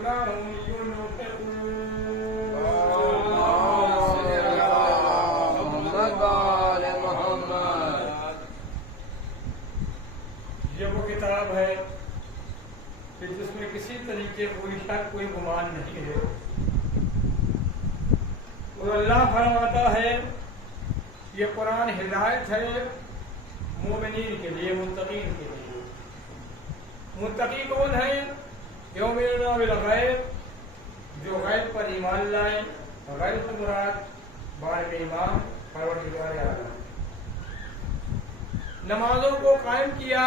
رأيناهم ينفقون یہ وہ کتاب ہے کہ جس میں کسی طریقے کوئی شک کوئی گمان نہیں ہے، اور اللہ فرماتا ہے یہ قرآن ہدایت ہے مومنین کے لیے، متقین کے لیے۔ متقی کون ہیں؟ یؤمنون بالغیب، جو غیب پر ایمان لائیں، غیب سے مراد بارے ایمان پروردگار اعظم، نمازوں کو قائم کیا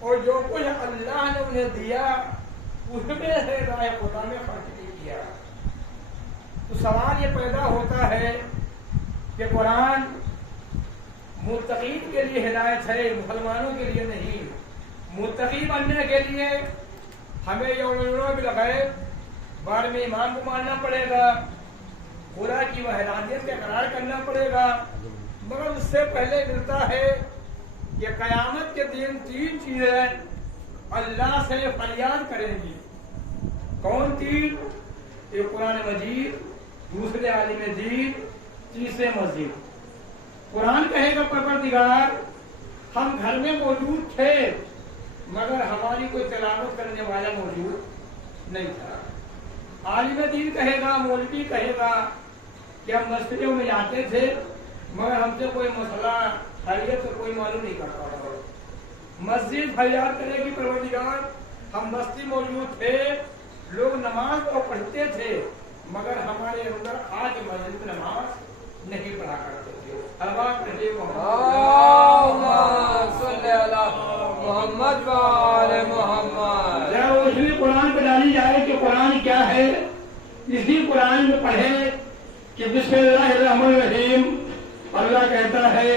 اور جو کچھ اللہ نے انہیں دیا اس میں سے راہ خدا میں خرچ نہیں کیا۔ تو سوال یہ پیدا ہوتا ہے کہ قرآن متقین کے لیے ہدایت ہے، مسلمانوں کے لیے نہیں۔ متقی بننے کے لیے ہمیں یؤمنون بالغیب بارے میں ایمان کو ماننا پڑے گا، خدا کی وحدانیت کا اقرار کرنا پڑے گا، مگر اس سے پہلے ملتا ہے کہ قیامت کے دن تین چیزیں اللہ سے فریاد کریں گی۔ کون تین؟ ایک قرآن مجید، دوسرے عالم دین، تیسرے مسجد۔ قرآن کہے گا پروردگار ہم گھر میں موجود تھے مگر ہماری کوئی تلاوت کرنے والا موجود نہیں تھا۔ عالم دین کہے گا، مولوی کہے گا کہ ہم مسجدوں میں جاتے تھے مگر ہم سے کوئی مسئلہ خیریت سے کوئی معلوم نہیں کرتا تھا۔ مسجد فریاد کرے گی پروردگار ہم بستی موجود تھے، لوگ نماز کو پڑھتے تھے مگر ہمارے اندر آج مسجد میں نماز نہیں پڑھا کرتے تھے۔ اللہم صلی علی محمد و آل محمد۔ روشنی قرآن پہ ڈالی جائے کہ قرآن کیا ہے، اسی قرآن میں پڑھے کہ بسم اللہ الرحمن الرحیم۔ اللہ کہتا ہے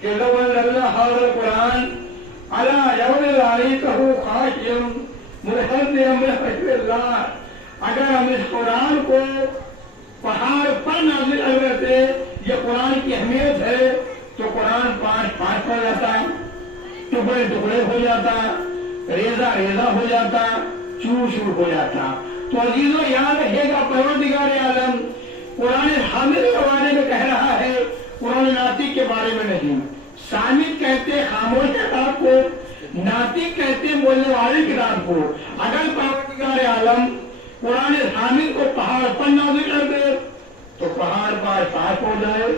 کہ لو انزلنا هذا القرآن على جبل لرأيته خاشعا متصدعا من خشية الله۔ اگر ہم اس قرآن کو پہاڑ پر نازل کر دیتے، یہ قرآن کی اہمیت ہے، تو قرآن پانچ پڑ جاتا، ٹکڑے ٹکڑے ہو جاتا، ریزہ ریزہ ہو جاتا، چور چور ہو جاتا۔ تو عزیزوں یاد رکھیے گا پروردگار عالم قرآن حامد کے بارے میں کہہ رہا ہے، قرآن ناطق کے بارے میں نہیں۔ سامت کہتے خاموش کتاب کو، ناطق کہتے بولنے والے کتاب کو۔ اگر پروردگار عالم قرآن حامد کو پہاڑ پر نازل کر دے تو پہاڑ پر صاف ہو جائے،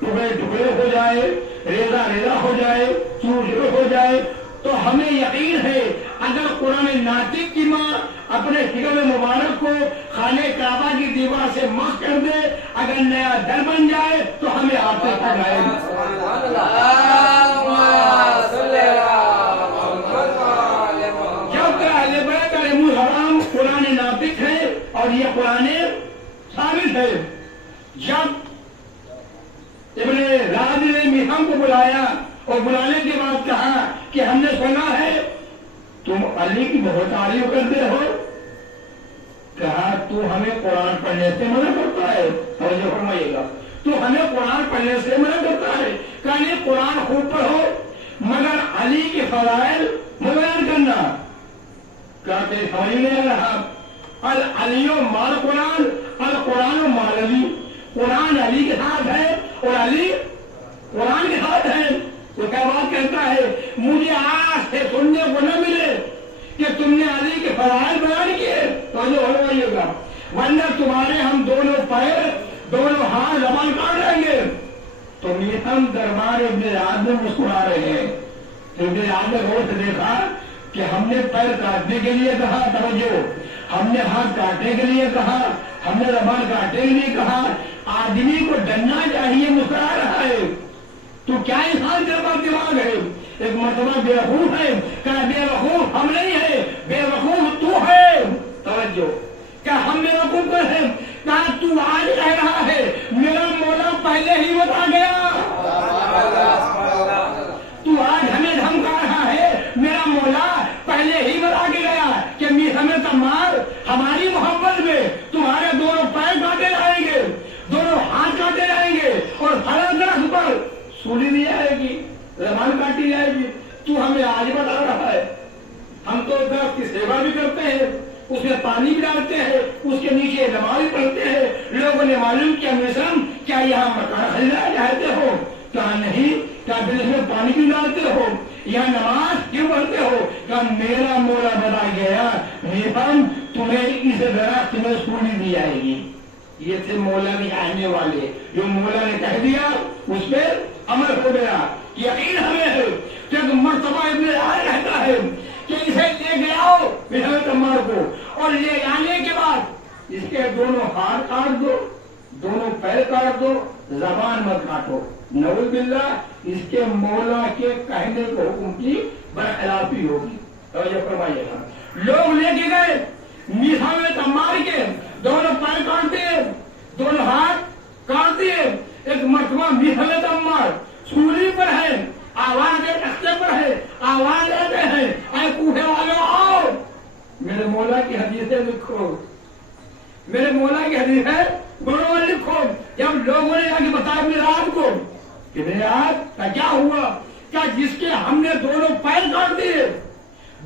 ٹکڑے ٹکڑے ہو جائے، ریزہ ریزہ ہو جائے، چور چور ہو جائے، تو ہمیں یقین ہے اگر قرآن ناطق کی ماں اپنے فکر مبارک کو خانہ کعبہ کی دیوار سے مخ کر دے، اگر نیا در بن جائے تو ہمیں آتے تک آئے گی۔ جب اہل بیت علیہم السلام قرآن ناطق ہے اور یہ قرآن ثابت ہے، جب ابن راج نے میہم کو بلایا اور بلانے کے بعد کہا کہ ہم نے سنا ہے تم علی کی بہت تعریف کرتے ہو، کہا تو ہمیں قرآن پڑھنے سے منع کرتا ہے، توجہ فرمائیے گا، تو ہمیں قرآن پڑھنے سے منع کرتا ہے، کہا نہیں قرآن خوب پڑھو مگر علی کے فضائل بیان کرنا۔ کہتے سمجھ نہیں آ رہا، العلی مال قرآن، القرآن مال علی، قرآن علی کے ساتھ ہے اور علی قرآن کے ساتھ ہے۔ تو کیا بات کہتا ہے، مجھے آج سے سننے کو نہ ملے کہ تم نے علی کے فضائل بیان کیے، تو جو ہوئیے گا، ورنہ تمہارے ہم دونوں پیر دونوں ہاتھ زبان کاٹ لیں گے۔ تو میہم دربار ابن راج میں مسکرا رہے ہیں، ابن راج نے غور سے دیکھا کہ ہم نے پیر کاٹنے کے لیے کہا، توجہ، ہم نے ہاتھ کاٹنے کے لیے کہا، ہم نے زبان کاٹنے کے لیے کہا، آدمی کو ڈرنا چاہیے، مسکرا رہا ہے۔ تو کیا انسان کے پاس دماغ ہے؟ ایک مرتبہ بے وقوف ہے، کہا بے وقوف ہم نہیں ہے، بے وقوف تو ہے۔ توجہ، کیا ہم بے وقوف پر ہیں؟ کہا تو آج کہہ رہا ہے میرا مولا پہلے ہی بتا گیا، تو آج ہمیں دھمکا رہا ہے میرا مولا پہلے ہی بتا کے گیا کہ ہمیں تمہار ہماری محبت میں تمہارے دونوں پیر کاٹے جائیں گے، دونوں ہاتھ کاٹے جائیں گے اور ہر درخت پر سولی دی جائے گی، زبان کاٹی جائے گی۔ تو ہمیں آج بتا رہا ہے، ہم تو درخت کی سیوا بھی کرتے ہیں، اس میں پانی بھی ڈالتے ہیں، اس کے نیچے نماز پڑھتے ہیں۔ لوگوں نے معلوم کیا مسلم کیا یہاں مکان خریدنا چاہتے ہو؟ کہا نہیں۔ کیا پھر اس میں پانی کیوں ڈالتے ہو؟ یہاں نماز کیوں پڑھتے ہو؟ کہا میرا مولا بتا گیا نیفم تمہیں اس درخت میں سولی دی جائے گی۔ یہ تھے مولا کے چاہنے والے، جو مولا نے کہہ دیا اس پہ عمل ہو گیا۔ یقین ہمیں ہے کہ ایک مرتبہ ابن عمر رہتا ہے کہ اسے لے کے آؤ حضرت عمر کو، اور لے آنے کے بعد اس کے دونوں ہاتھ کاٹ دو، دونوں پیر کاٹ دو، زبان مت کاٹو۔ نعوذ باللہ اس کے مولا کے کہنے کو حکم کی برخلافی ہوگی۔ توجہ فرمائیے گا، لوگ لے کے گئے میٹھا میں تمار کے دونوں پیر کاٹ دیے، دونوں ہاتھ کاٹ دیے۔ ایک مرتبہ میٹھا میں تمار سولی پر ہے، آواز تختے پر ہے، آواز دیتے ہیں اے کوفے والوں آؤ، میرے مولا کی حدیثیں لکھو، میرے مولا کی حدیثیں دونوں لکھو۔ جب لوگوں نے آگے بتایا اپنی رات کو کہ رات کا کیا ہوا، کیا جس کے ہم نے دونوں پیر کاٹ دیے،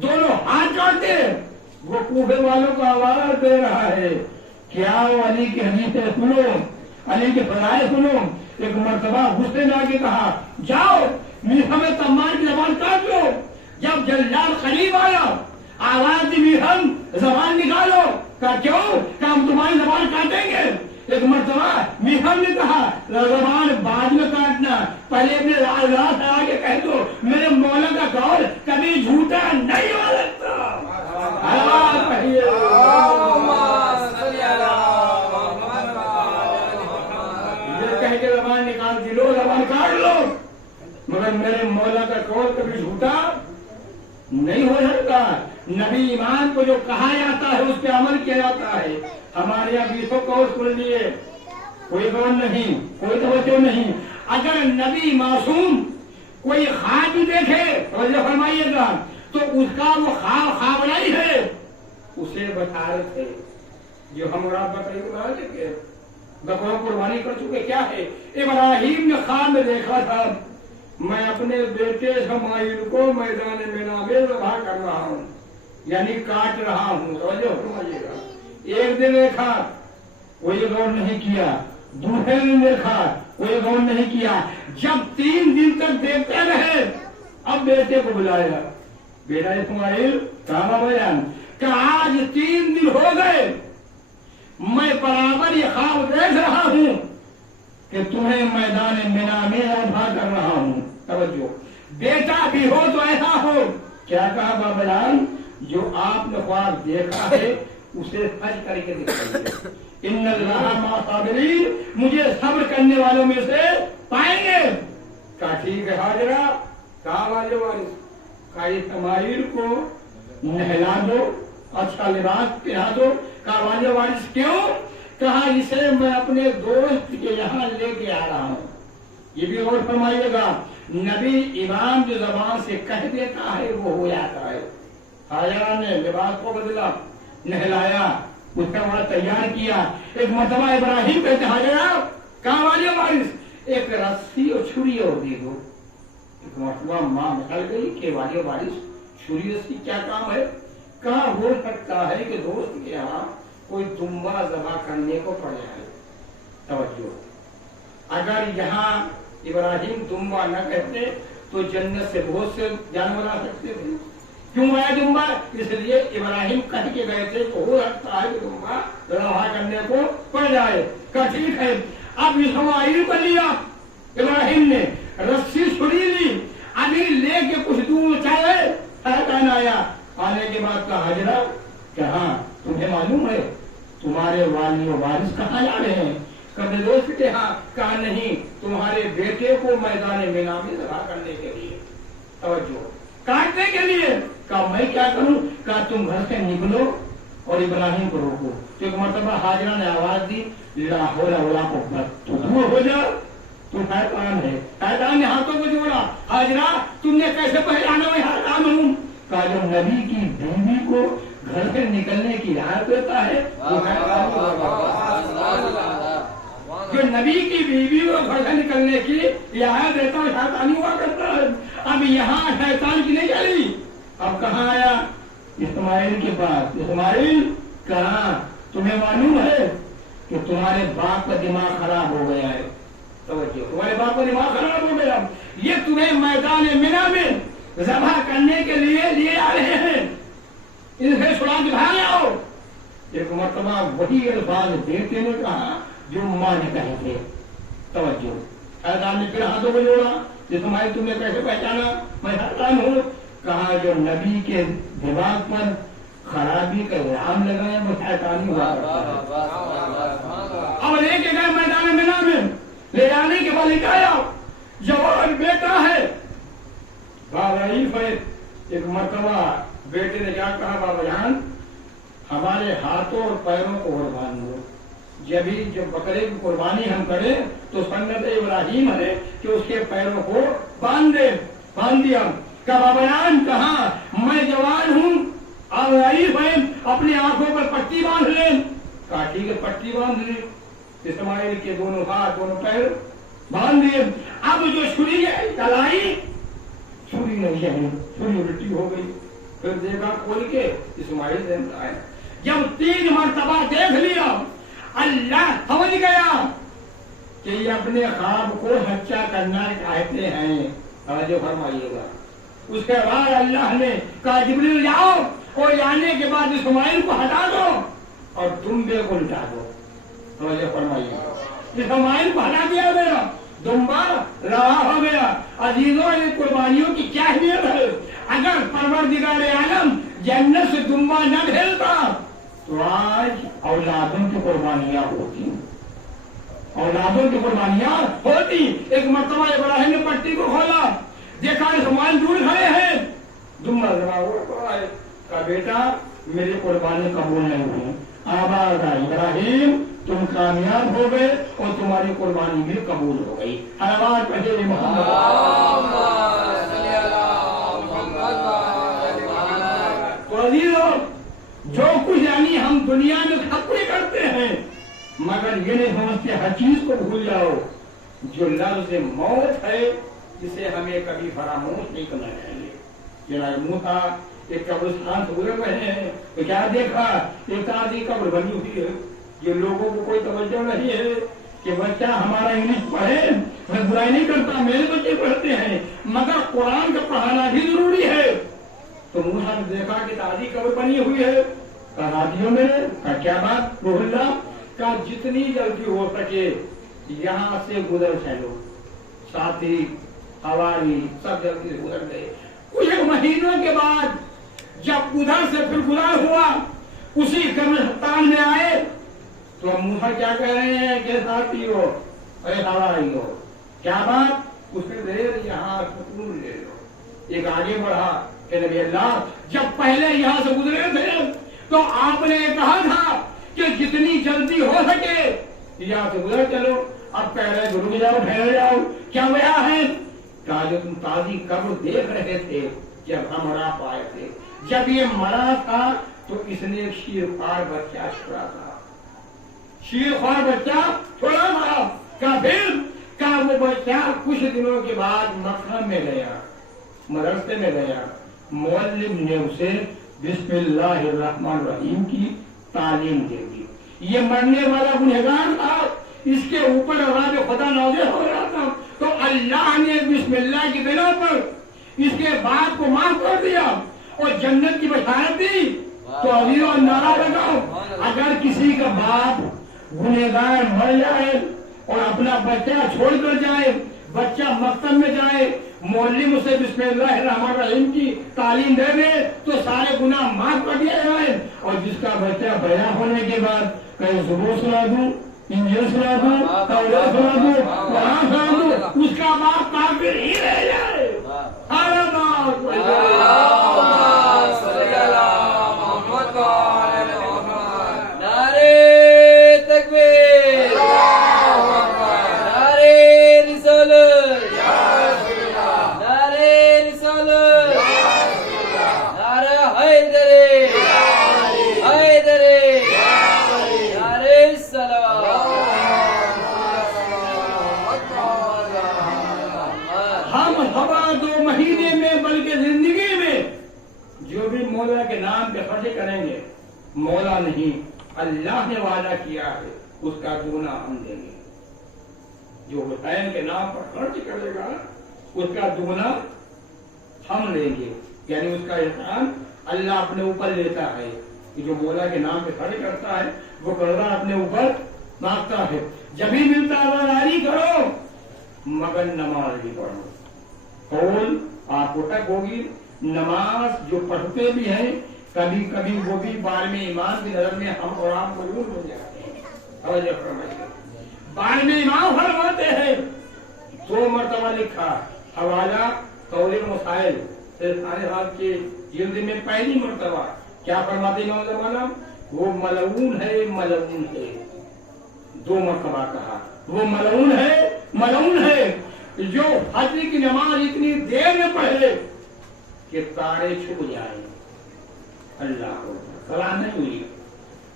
دونوں ہاتھ کاٹ دیے، وہ کوفے والوں کو آواز دے رہا ہے کہ آؤ علی کی حدیثیں سنو، علی کے فضائل سنو۔ ایک مرتبہ غصے میں آ کے کہا جاؤ میٹھا میں تمار کی زبان کاٹ لو۔ جب جلال قریب آیا آواز دی میٹھم زبان نکالو، کہا کیوں؟ کہ ہم تمہاری زبان کاٹیں گے۔ ایک مرتبہ میٹھم نے کہا زبان بعد میں کاٹنا، پہلے اپنے راز آ کے کہہ دو میرے مولا کا قول کبھی جھوٹا نہیں ہو سکتا۔ یہ کہہ کے زبان نکال دی، لو زبان کاٹ لو، مگر میرے مولا کا قول کبھی جھوٹا نہیں ہو سکتا۔ نبی ایمان کو جو کہا جاتا ہے اس پہ عمل کیا جاتا ہے۔ ہمارے یہاں 20 قول سن لیے، کوئی قول نہیں، کوئی توجہ نہیں۔ اگر نبی معصوم کوئی خواب بھی دیکھے توجہ فرمائیے گا تو اس کا وہ خواب نہیں ہے، اسے بشارت ہے۔ جو ہم رب بکری کے بکروں قربانی کر چکے، کیا ہے؟ ابراہیم نے خواب میں دیکھا تھا میں اپنے بیٹے اسماعیل کو میدان مینا میں ذبح کر رہا ہوں، یعنی کاٹ رہا ہوں۔ توجہ فرمائیے گا، ایک دن دیکھا کوئی غور نہیں کیا، دوسرے دن دیکھا کوئی غور نہیں کیا، جب 3 دن تک دیکھتے رہے اب بیٹے کو بلایا، بیٹا اسماعیل کہاں بیان کہ آج 3 دن ہو گئے میں برابر یہ خواب دیکھ رہا ہوں کہ تمہیں میدان مینا میں ذبح کر رہا ہوں۔ توجہ، بیٹا بھی ہو تو ایسا ہو۔ کیا کہا بابا جان؟ جو آپ نے خواب دیکھا ہے اسے سچ کر کے دکھائیے۔ ان اللہ مع الصابرین، مجھے صبر کرنے والوں میں سے پائیں گے۔ کہا ٹھیک ہے حاضرہ، کہا والے وارث کہا اسماعیل کو نہلا دو، اچھا لباس پہنا دو۔ کہا والے وارث کیوں؟ کہا اسے میں اپنے دوست کے یہاں لے کے آ رہا ہوں۔ یہ بھی غور فرمائیے گا، نبی امام جو زبان سے کہہ دیتا ہے وہ ہو جاتا ہے۔ حاجرہ نے لباس کو بدلا، نہلایا، اس کا وہاں تیار کیا۔ ایک مرتبہ ابراہیم کہتے حاجرہ کہاں والے وارث ایک رسی اور چھری اور دے دو۔ ایک مرتبہ ماں نکل گئی کہ والے وارث چھری رسی کیا کام ہے؟ کہاں ہو سکتا ہے کہ دوست کے یہاں کوئی دمبا ذبح کرنے کو پڑ جائے۔ توجہ، اگر یہاں ابراہیم دمبا نہ کہتے تو جنت سے بہت سے جانور آ سکتے تھے۔ کیوں آیا دمبا؟ اس لیے ابراہیم کہہ کے گئے تھے کہ ہو سکتا ہے کہ دمبا ذبح کرنے کو پڑ جائے۔ کہا ٹھیک ہے۔ اب اسماعیل کو لیا ابراہیم نے، رسی چھری لی، ابھی لے کے کچھ دور چلے، شیطان آیا۔ آنے کے بعد کہا حاجرہ کہ ہاں تمہیں معلوم ہے تمہارے والی و وارث کہاں جا رہے ہیں؟ کبھی دوست کے ہاں؟ کہا نہیں، تمہارے بیٹے کو میدان مینا میں ذبح کرنے کے لیے، توجہ کاٹنے کے لیے۔ کہا میں کیا کروں؟ کہا تم گھر سے نکلو اور ابراہیم کو روکو۔ تو ایک مرتبہ حاجرہ نے آواز دی لا حول ولا قوت، تو دور ہو جا، تو شیطان ہے۔ شیطان نے ہاتھوں کو جوڑا، حاجرہ تم نے کیسے پہچانا میں شیطان ہوں؟ کہا جو نبی کی بیوی کو گھر سے نکلنے کی رعایت دیتا ہے وہ شیطان ہوا، جو نبی کی بیوی کو گھر سے نکلنے کی رعایت دیتا ہے شیطانی ہوا کرتا ہے۔ اب یہاں شیطان کی نہیں چلی، اب کہاں آیا؟ اسماعیل کے پاس۔ اسماعیل کہا تمہیں معلوم ہے کہ تمہارے باپ کا دماغ خراب ہو گیا ہے؟ توجہ، تمہارے باپ کا دماغ خراب ہو گیا، یہ تمہیں میدان منا میں ذبح کرنے کے لیے لیے آ رہے ہیں، انہیں چھڑا کے بھاگ آؤ۔ ایک مرتبہ وہی الفاظ بیٹے نے کہا جو ماں نے کہے تھے۔ توجہ، حیدر نے پھر ہاتھوں کو جوڑا کہ تمہیں کیسے پہچانا؟ میں حیران ہوں۔ کہا جو نبی کے دماغ پر خرابی کا الہام لگایا وہ شیطانی ہوا کرتا ہے۔ اب لے کے گئے میدان منا میں، لے جانے کے بعد لکھایا جوان بیٹا ہے بابا ضعیف ہے۔ ایک مرتبہ بیٹے نے کیا کہا، بابا جان ہمارے ہاتھوں اور پیروں کو قربان دو، جب بکرے کی قربانی ہم کریں تو سنت ابراہیم ہے کہ اس کے پیروں کو باندھ دیا۔ کہ بابا جان کہا میں جوان ہوں، آپ ضعیف ہیں، اپنی آنکھوں پر پٹی باندھ لیں۔ کہا ٹھیک ہے، پٹی باندھ لی۔ اسماعیل کے دونوں ہاتھ دونوں پیر باندھ دیے۔ اب جو چھری ہے کلائی، چھری نہیں ہے، چھری الٹی ہو گئی۔ پھر دیکھا کھول کے اسماعیل زندہ ہے۔ جب 3 مرتبہ دیکھ لیا، اللہ سمجھ گیا کہ یہ اپنے خواب کو سچا کرنا چاہتے ہیں۔ توجہ فرمائیے گا۔ اس کے بعد اللہ نے کہا جبریل جاؤ، اور جانے کے بعد اسماعیل کو ہٹا دو اور دمبے کو لٹا دو۔ توجہ فرمائیے، اسماعیل کو ہٹا دیا گیا، دمبا رہا ہو گیا۔ عزیزوں، یہ قربانیوں کی کیا اہمیت ہے۔ اگر پروردگار عالم جنت سے دمبا نہ بھیجتا تو آج اولادوں کی قربانیاں ہوتی، اولادوں کی قربانیاں ہوتی۔ ایک مرتبہ ابراہیم نے پٹی کو کھولا، دیکھا اسماعیل دور کھڑے ہیں، دمبا ذبح ہوا ہے۔ کہا بیٹا میری قربانی قبول نہیں ہوئی، آباد ابراہیم تم کامیاب ہو گئے اور تمہاری قربانی بھی قبول ہو گئی۔ آباد پہلے محمد۔ تو عزیزوں، جو کچھ یعنی ہم دنیا میں خطرے کرتے ہیں، مگر یہ نہیں سمجھتے ہر چیز کو بھول جاؤ۔ جو لفظ موت ہے جسے ہمیں کبھی فراموش نہیں کرنا چاہیے۔ جناب موسی ایک قبرستان سے گزر رہے ہیں تو کیا دیکھا، ایک تازی قبر بنی ہوئی ہے۔ یہ لوگوں کو کوئی توجہ نہیں ہے کہ بچہ ہمارا انگلش پڑھے، میں برائی نہیں کرتا، میرے بچے پڑھتے ہیں، مگر قرآن کا پڑھانا بھی ضروری ہے۔ تو موسی نے دیکھا کہ تازی قبر بنی ہوئی ہے۔ راتیوں میں کیا بات روح اللہ کا جتنی جلدی ہو سکے یہاں سے گزر چلو۔ ساتھی ہماری سب جلدی سے گزر گئے۔ کچھ مہینوں کے بعد جب ادھر سے پھر گزار ہوا، اسی قبرستان میں آئے تو موسی کیا کہہ رہے ہیں کہ ساتھی ہو، اے ہماری ہو، کیا بات، کچھ دیر یہاں سکون لے لو۔ ایک آگے بڑھا کہ نبی اللہ جب پہلے یہاں سے گزرے تھے تو آپ نے کہا تھا کہ جتنی جلدی ہو سکے یہاں سے گزر چلو، اب کہہ رہے ہیں رک جاؤ، ٹھہر جاؤ، کیا وجہ ہے؟ کہا جو تم تازی قبر دیکھ رہے تھے جب ہم راہ پائے تھے، جب یہ مرا تھا تو اس نے ایک شیرخوار بچہ چھوڑا تھا، شیرخوار بچہ چھوڑا تھا۔ کہا پھر، کہا وہ بچہ کچھ دنوں کے بعد مکہ میں گیا، مدرسے میں گیا، معلم نے اسے بسم اللہ الرحمن الرحیم کی تعلیم دے دی۔ یہ مرنے والا گنہگار تھا، اس کے اوپر عذاب خدا نازل ہو رہا تھا، تو اللہ نے بسم اللہ کی بنا پر اس کے باپ کو معاف کر دیا اور جنت کی بشارت دی۔ تو عزیزوں نعرہ لگاؤ، اگر کسی کا باپ گنہگار مر جائے اور اپنا بچہ چھوڑ کر جائے، بچہ مکتب میں جائے، معلم اسے بسم اللہ الرحمن الرحیم کی تعلیم دے دے تو سارے گناہ معاف کر دیا جائے، اور جس کا بچہ بیاں ہونے کے بعد کہیں زبور سنا دوں، انجیل سنا دوں، تورات سنا دوں، قرآن سنا دوں، اس کا باپ کافر ہی رہ جائے۔ ہم ہوا 2 مہینے میں بلکہ زندگی میں مولا نہیں، اللہ نے وعدہ کیا ہے اس کا دگنا ہم دیں گے. جو حسین کے نام پر خرچ کرے گا اس کا دگنا ہم لیں گے. یعنی اس کا احسان اللہ اپنے اوپر لیتا ہے کہ جو مولا کے نام پہ خرچ کرتا ہے وہ قرضہ اپنے اوپر مانگتا ہے. جبھی ملتا ازاداری کرو مگر نماز بھی پڑھو. قول آپ کو تک ہوگی نماز جو پڑھتے بھی ہیں کبھی کبھی وہ بھی بارہویں ایمان کی نظر میں ہم اور آپ مجبور ہو جاتے ہیں. بارہویں امام فرماتے ہیں 2 مرتبہ لکھا حوالہ قول مسائل سارے حال کے جلد میں پہلی مرتبہ کیا فرماتے امام زمانہ؟ وہ ملعون ہے ملعون ہے. 2 مرتبہ کہا وہ ملعون ہے جو فجر کی نماز اتنی دیر میں پڑھے کہ تارے چھپ جائیں. اللہ قضا نہیں ہوئی،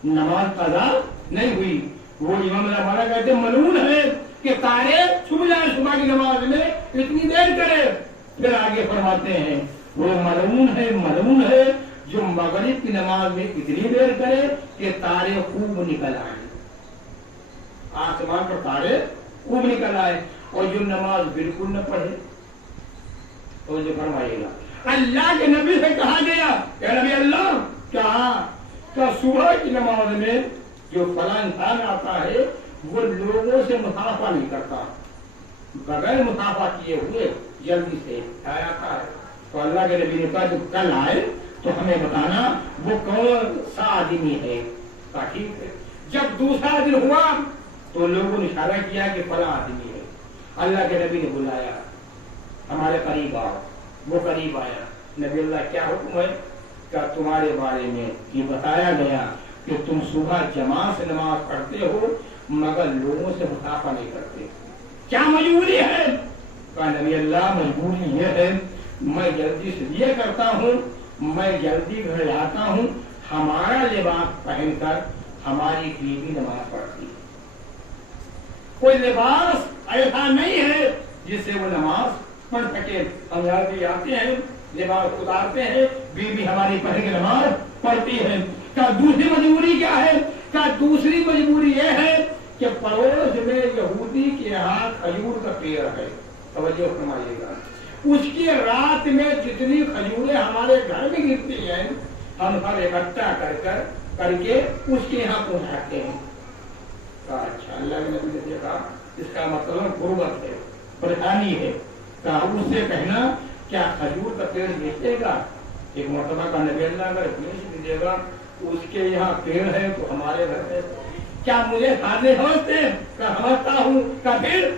نماز قضا نہیں ہوئی. وہ امام زمانہ کہتے ملعون ہے کہ تارے چھپ جائیں صبح کی نماز میں اتنی دیر کرے. پھر آگے فرماتے ہیں وہ ملعون ہے جو مغرب کی نماز میں اتنی دیر کرے کہ تارے خوب نکل آئے، آسمان پر تارے خوب نکل آئے. اور جو نماز بالکل نہ پڑھے تو جو فرمائے گا اللہ کے نبی سے کہا گیا کہ نبی اللہ کیا صبح کی نماز میں جو فلاں انسان آتا ہے وہ لوگوں سے مسافہ نہیں کرتا، بغیر مسافہ کیے ہوئے جلدی سے آتا ہے. تو اللہ کے نبی نے کہا جو کل آئے تو ہمیں بتانا وہ کون سا آدمی ہے. کہا ٹھیک ہے. جب دوسرا دن ہوا تو لوگوں نے اشارہ کیا کہ فلاں آدمی ہے. اللہ کے نبی نے بلایا ہمارے قریب آؤ. وہ قریب آیا. نبی اللہ کیا حکم ہے؟ کہ تمہارے بارے میں یہ بتایا گیا کہ تم صبح جماعت سے نماز پڑھتے ہو مگر لوگوں سے مسافہ نہیں کرتے. کیا مجبوری ہے؟ کہا نبی اللہ مجبوری یہ ہے میں جلدی سے یہ کرتا ہوں میں جلدی گھر جاتا ہوں ہمارا لباس پہن کر ہماری بیوی نماز پڑھتی ہے. کوئی لباس ایسا نہیں ہے جس سے وہ نماز پڑھ سکے. ہم جلدی آتے ہیں لباس اتارتے ہیں بیوی ہماری پہن کے نماز پڑھتی ہے. کیا دوسری مجبوری کیا ہے؟ کیا دوسری مجبوری یہ ہے کہ پڑوس میں یہودی کے یہاں کھجور کا پیڑ ہے. توجہ فرمائیے گا. اس کی رات میں جتنی کھجوریں ہمارے گھر میں گرتی ہیں ہم سب اکٹھا کر کے اس کے یہاں پہنچاتے ہیں. اچھا اللہ کے نبی نے دیکھا اس کا مطلب غربت ہے، پریشانی ہے. کہا اس سے کہنا کیا کھجور کا پیڑ بیچے گا؟ ایک مرتبہ کا نبی اللہ اگر بیچ دے گا اس کے یہاں پیڑ ہے تو ہمارے گھر میں کیا مجھے کھانے سمجھتے؟ سمجھتا ہوں. کہ پھر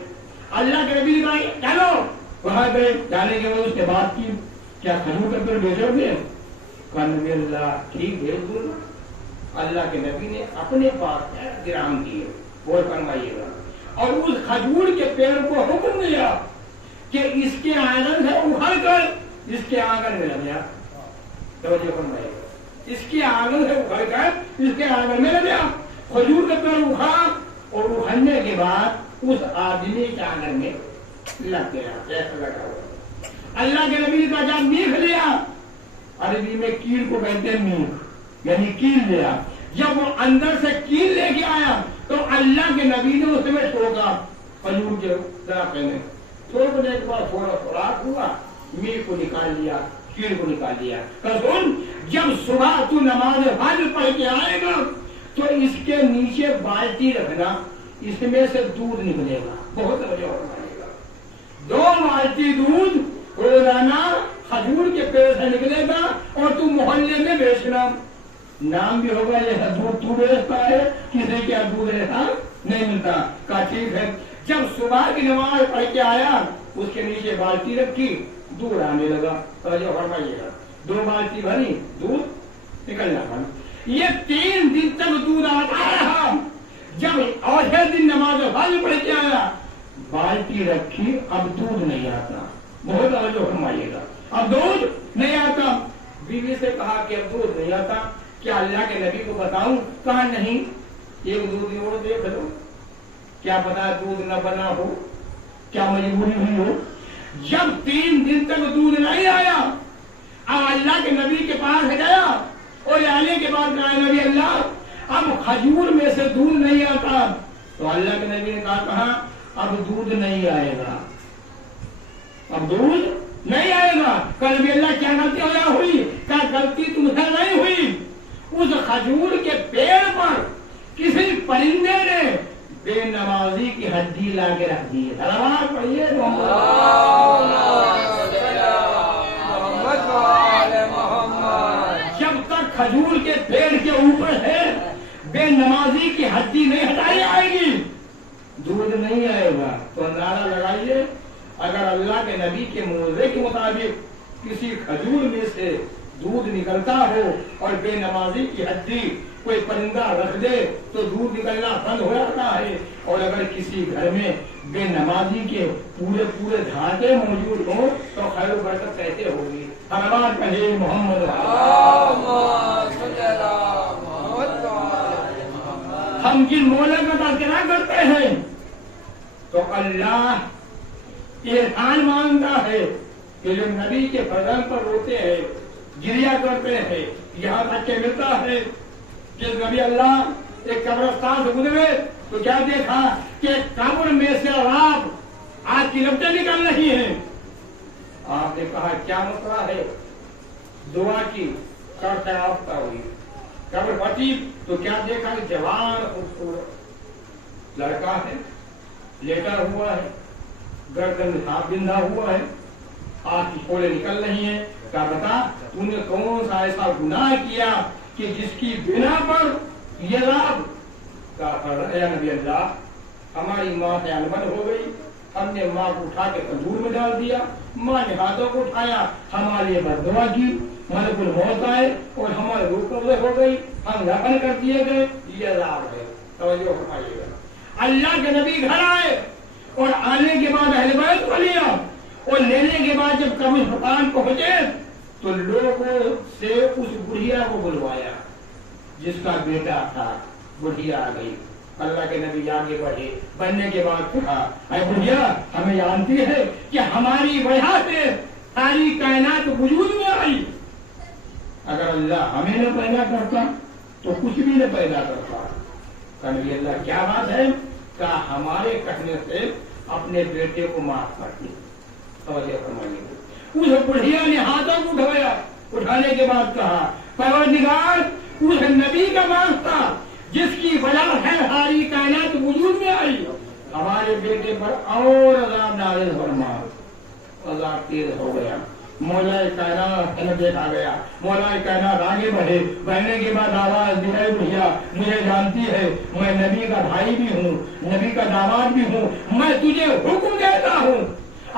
اللہ کے نبی نے چلو وہاں گئے. جانے کے بعد اس کے بات کی کیا کھجور کا پیڑ بیچو گے؟ کہ نبی اللہ ٹھیک بھیج دوں. اللہ کے نبی نے اپنے پاس گرام کیے وہ فرمائیے گا اور اس کھجور کے پیڑ کو حکم دیا کہ اس کے آنگن سے اکھڑ کر اس کے آنگن میں لگ جا. توجہ فرمائیے گا. اس کے آنگن سے اکھڑ کر اس کے آنگن میں لگ جا. کھجور کا پیڑ اکھڑا اور اکھڑنے کے بعد اس آدمی کے آنگن میں لگ گیا. ایسا لگا ہوا. اللہ کے نبی کا جب میخ لیا، عربی میں کیل کو کہتے ہیں میخ، یعنی کیل لیا. جب وہ اندر سے کیل لے کے آیا تو اللہ کے نبی نے اس میں ٹھوکا کھجور کے درخت میں. ٹھوکنے کے بعد تھوڑا خوراک ہوا، میخ کو نکال لیا، کیل کو نکال لیا. سن جب صبح تو نماز فجر پڑھ کے آئے گا تو اس کے نیچے بالٹی رکھنا، اس میں سے دودھ نکلے گا. بہت وجہ فرمائیے گا. 2 بالٹی دودھ روزانہ کھجور کے پیڑ سے نکلے گا اور تو محلے میں بیچنا. نام بھی ہوگا یہ دودھ تو بیچتا ہے، کسی کیا دودھ ایسا نہیں ملتا. کہا ٹھیک ہے. جب صبح کی نماز پڑھ کے آیا اس کے نیچے بالٹی رکھی، دودھ آنے لگا. توجہ فرمائیے گا. 2 بالٹی بھری، دودھ نکلنا بند. یہ 3 دن تک دودھ آتا رہا. جب آخر دن نماز فجر پڑھ کے آیا بالٹی رکھی، اب دودھ نہیں آتا. بہت توجہ فرمائیے گا. اب دودھ نہیں آتا. بیوی سے کہا کہ اب دودھ نہیں آتا، کیا اللہ کے نبی کو بتاؤں؟ کہا نہیں، ایک دودھ اور دیکھ لو، کیا پتا دودھ نہ بنا ہو، کیا مجبوری ہوئی ہو. جب 3 دن تک دودھ نہیں آیا اب اللہ کے نبی کے پاس گیا اور آنے کے بعد کہا نبی اللہ اب کھجور میں سے دودھ نہیں آتا. تو اللہ کے نبی نے کہا اب دودھ نہیں آئے گا, اب دودھ نہیں آئے گا. کہ نبی اللہ کیا غلطی ہو ہوئی؟ کیا غلطی تم سے نہیں ہوئی؟ اس کھجور کے پیڑ پر کسی پرندے نے بے نمازی کی ہڈی لا کے رکھ دی. سلوات پڑھیے جب تک کھجور کے پیڑ کے اوپر ہے بے نمازی کی ہڈی نہیں ہٹائی جائے گی دودھ نہیں آئے گا. تو اندازہ لگائیے اگر اللہ کے نبی کے موعظے کے مطابق کسی کھجور میں سے دودھ نکلتا ہو اور بے نمازی کی ہڈی کوئی پرندہ رکھ دے تو دودھ نکلنا بند ہو جاتا ہے. اور اگر کسی گھر میں بے نمازی کے پورے دھاتے موجود ہوں تو خیر و برکت کیسے ہوگی؟ سلوات پڑھیے محمد. ہم جن مولا کا تذکرہ کرتے ہیں تو اللہ احسان مانگتا ہے کہ جو نبی کے بدن پر روتے ہیں گریا کرتے ہیں. یہاں تک کہ ملتا ہے کہ نبی اللہ ایک قبرستان سے گزرے تو کیا دیکھا کہ قبر میں سے آگ کی لپٹیں نکل رہی ہیں. آپ نے کہا کیا مسئلہ ہے؟ دعا کی کرتا آفتہ ہوئی. قبر پھٹی تو کیا دیکھا کہ جوان خوبصورت لڑکا ہے, لیٹا ہوا ہے, گردن میں ہاتھ بندھا ہوا ہے, آنکھ کی پھولیں نکل رہی ہیں. کیا بتا تو نے کون سا ایسا گناہ کیا کہ جس کی بنا پر یہ رات کا اے نبی اللہ ہماری ماں خیالمند ہو گئی, ہم نے ماں کو اٹھا کے تندور میں ڈال دیا, ماں نے ہاتھوں کو اٹھایا, ہمارے لیے بددعا کی, ملک الموت آئے اور ہمارے روح قبض ہو گئی, ہم دفن کر دیے گئے. یہ عذاب ہے. توجہ فرمائیے گا. اللہ کے نبی گھر آئے اور آنے کے بعد اہل بیت کو لیا اور لینے کے بعد جب قبرستان پہنچے تو لوگوں سے اس بڑھیا کو بلوایا جس کا بیٹا تھا. بڑھیا آ گئی. اللہ کے نبی آگے بڑھے, بننے کے بعد کہا اے بڑھیا ہمیں جانتی ہے کہ ہماری وجہ سے ساری کائنات وجود میں آئی. اگر اللہ ہمیں نہ پیدا کرتا تو کچھ بھی نہ پیدا کرتا. کہ اللہ کیا بات ہے؟ کہ ہمارے کہنے سے اپنے بیٹے کو معاف کر دی. توجہ فرمائیے. اس بڑھیا نے ہاتھوں کو اٹھایا, اٹھانے کے بعد کہا پروردگار اس نبی کا واسطہ جس کی وجہ ہے ساری کائنات وجود میں آئی, ہمارے بیٹے پر اور عذاب نازل فرما. عذاب تیز ہو گیا. مولا کائنات دیکھا گیا. مولا کائنات آگے بڑھے, بڑھنے کے بعد آواز دی اے بھیا مجھے جانتی ہے میں نبی کا بھائی بھی ہوں, نبی کا داماد بھی ہوں, میں تجھے حکم دیتا ہوں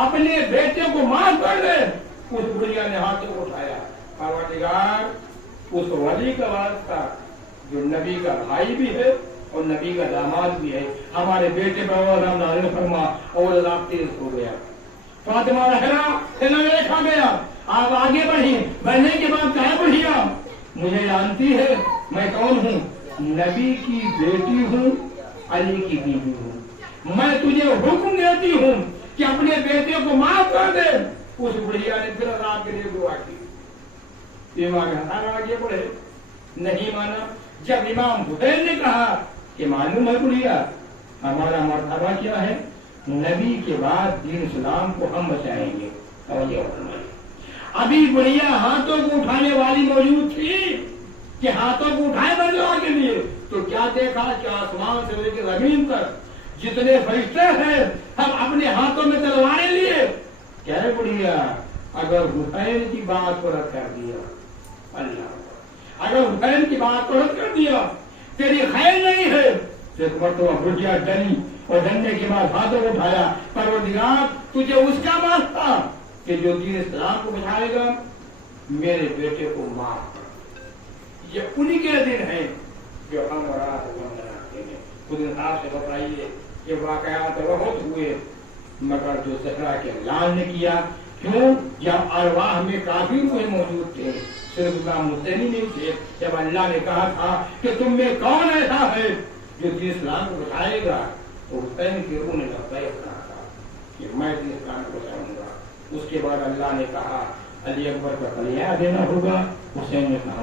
اپنے بیٹے کو معاف کر دے. اس بڑھیا نے ہاتھوں کو اٹھایا. پروردگار اس ولی کا واسطہ جو نبی کا بھائی بھی ہے اور نبی کا داماد بھی ہے, ہمارے بیٹے پر عذاب نازل فرما. اور عذاب تیز ہو گیا. فاطمہ زہرا سے نہ دیکھا گیا. آپ آگے بڑھی, بڑھنے کے بعد کہا بڑھیا مجھے جانتی ہے میں کون ہوں, نبی کی بیٹی ہوں, علی کی بیوی ہوں. میں تجھے حکم دیتی ہوں کہ اپنے بیٹے کو معاف کر دے. اس بڑھیا نے پھر عذاب کے لیے دعا کی. امام حسن آگے بڑھے, نہیں مانا. جب امام حسین نے کہا کہ معلوم ہے بڑھیا ہمارا مرتبہ کیا ہے, نبی کے بعد دین اسلام کو ہم بچائیں گے. ابھی بڑھیا ہاتھوں کو اٹھانے والی موجود تھی کہ ہاتھوں کو اٹھائے بدلا کے لیے, تو کیا دیکھا کہ آسمان سے لے کے زمین تک جتنے فرشتے ہیں ہم اپنے ہاتھوں میں تلواریں لیے. کیا ہے بڑھیا اگر حسین کی بات کو رد کر دیا, اللہ اگر حسین کی بات کو رد کر دیا تیری خیر نہیں ہے. ایک مرتبہ بڑھیا ڈری اور ڈرنے کے بعد ہاتھوں کو اٹھایا. پروردگار تجھے اس کا واسطہ کہ جو دین اسلام کو بچائے گا میرے بیٹے کو معاف کر. یہ انہی کے دن ہیں جو ہم اور آپ مناتے ہیں. خود آپ سے بتائیے کہ واقعات بہت ہوئے مگر جو زہرا کے لال نے کیا. کیوں؟ جب ارواح میں کافی کوئی موجود تھے, صرف امام حسین ہی نہیں تھے. جب اللہ نے کہا تھا کہ تم میں کون ایسا ہے جو دین اسلام کو بچائے گا تو حسین کی روح نے لبیک کہا تھا کہ میں دین اسلام کو بچاؤں گا. اس کے بعد اللہ نے کہا علی اکبر کا کلیہ دینا ہوگا. حسین نے کہا